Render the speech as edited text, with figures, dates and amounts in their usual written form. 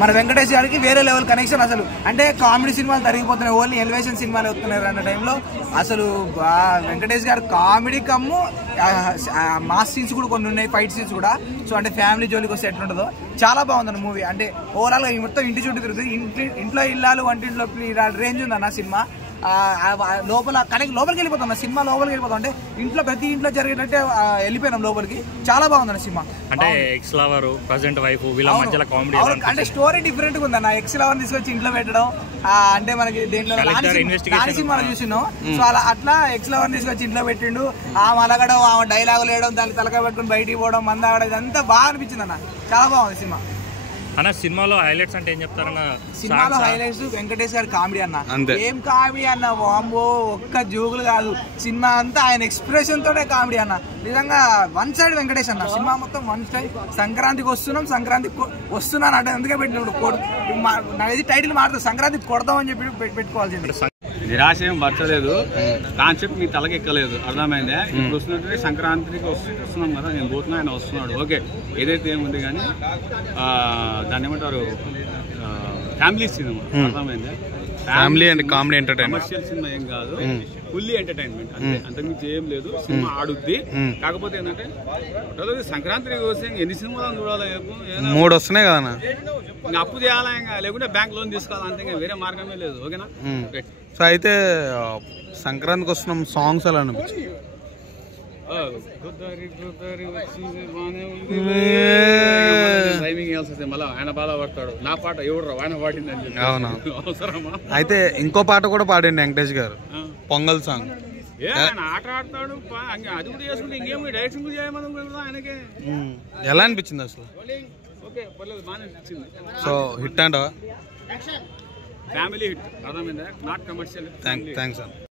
మన వెంకటేష్ గారికి వేరే లెవెల్ కనెక్షన్ అసలు. అంటే కామెడీ సినిమాలు తరిగిపోతున్నాయి, ఓన్లీ ఎలివేషన్ సినిమాలు వస్తున్నాయి అన్న టైంలో అసలు వెంకటేష్ గారు కామెడీ కమ్ము మాస్ సీన్స్ కూడా కొన్ని ఉన్నాయి, ఫైట్ సీన్స్ కూడా. సో అంటే ఫ్యామిలీ జోలికి వస్తే ఎట్లుంటుందో చాలా బాగుందన్న మూవీ. అంటే ఓవరాల్ గా మొత్తం ఇంటి చుట్టూ తిరుగుతుంది, ఇంట్లో ఇల్లాలు వంటింట్లో రేంజ్ ఉందన్న సినిమా. లోపల కనెక్ట్ లోపలికి వెళ్ళిపోతాం, సినిమా లోపలికి వెళ్ళిపోతాం. అంటే ఇంట్లో ప్రతి ఇంట్లో జరిగేటట్టే వెళ్ళిపోయినాం లోపలికి. చాలా బాగుందన్న సినిమా. అంటే ఎక్స్ లవర్ ప్రజెంట్ వైఫ్ వీళ్ళ మధ్యలో కామెడీ అంటే స్టోరీ డిఫరెంట్ గా ఉందన్న. ఎక్స్ లవర్ తీసుకొచ్చి ఇంట్లో పెట్టడం, అంటే మనకి దేంట్లో నాని సినిమాలో చూసినాం. సో అట్లా ఎక్స్ లవర్ తీసుకొచ్చి ఇంట్లో పెట్టిండు, ఆమె అలగడం, ఆమె డైలాగులు వేయడం, దాన్ని తలకాయ పెట్టుకుని బయటికి పోవడం, మందాగడం, ఇదంతా బాగా అనిపించింది అన్న. చాలా బాగుంది సినిమా అన్న. సినిమాలో హైలైట్స్ అంటే ఏం చెప్తారన్న? సినిమాలో హైలైట్స్ వెంకటేష్ గారి కామెడీ అన్న. ఏం కామెడీ అన్న, వాంబో ఒక్క జోకులు కాదు, సినిమా అంతా ఆయన ఎక్స్ప్రెషన్ తోనే కామెడీ అన్న. నిజంగా వన్ సైడ్ వెంకటేష్ అన్న. సినిమా మొత్తం వన్ సైడ్. సంక్రాంతికి వస్తున్నాను అంటే అందుకే పెట్టినప్పుడు నాది టైటిల్ మారుతుంది, సంక్రాంతికి కొడతామని చెప్పి పెట్టుకోవాల్సింది. నిరాశ ఏం పరచలేదు, కాన్సెప్ట్ మీ తలకి ఎక్కలేదు, అర్థమైందే. ఇప్పుడు వస్తున్నట్టు సంక్రాంతికి వస్తున్నాం కదా, నేను పోతున్నా, ఆయన వస్తున్నాడు, ఓకే ఏదైతే ఏముంది కానీ దాన్ని ఏమంటారు, ఫ్యామిలీ సినిమా, అర్థమైందే. Family and comedy entertainment, commercial cinema ఏం కాదు, ఫుల్లీ ఎంటర్టైన్మెంట్ అంతే, అంతకుమించి ఏం లేదు. సినిమా ఆడుద్ది. కాకపోతే ఏంటంటే సంక్రాంతికి వస్తే ఎన్ని సినిమాలను చూడాలి, 3 వస్తున్నాయి కదా, ఇంకా అప్పు చేయాలా, ఇంకా లేకుంటే బ్యాంక్ లోన్ తీసుకోవాలి, అంతే, ఇంకా వేరే మార్గమే లేదు. ఓకేనా? సో అయితే సంక్రాంతికి వస్తున్నాం, సాంగ్స్ ఎలా అనిపించింది? డ్రైవింగ్ వేయాల్సి వస్తే మళ్ళీ ఆయన బాధ పడతాడు, నా పాట ఎవడు ఆయన పాడిందని. అవునా? అయితే ఇంకో పాట కూడా పాడండి వెంకటేష్ గారు, పొంగల్ సాంగ్. ఆయన ఆట ఆడతాడు, అది కూడా చేసుకుంటే ఇంకేం డైరెక్షన్ కూడా చేయమని ఆయనకే. ఎలా అనిపించింది అసలు? ఓకే, పర్లేదు, బాగా అనిపించింది. సో హిట్ అంట, ఫ్యామిలీ హిట్, అర్థమైందా? Not commercial. థ్యాంక్స్ అన్న.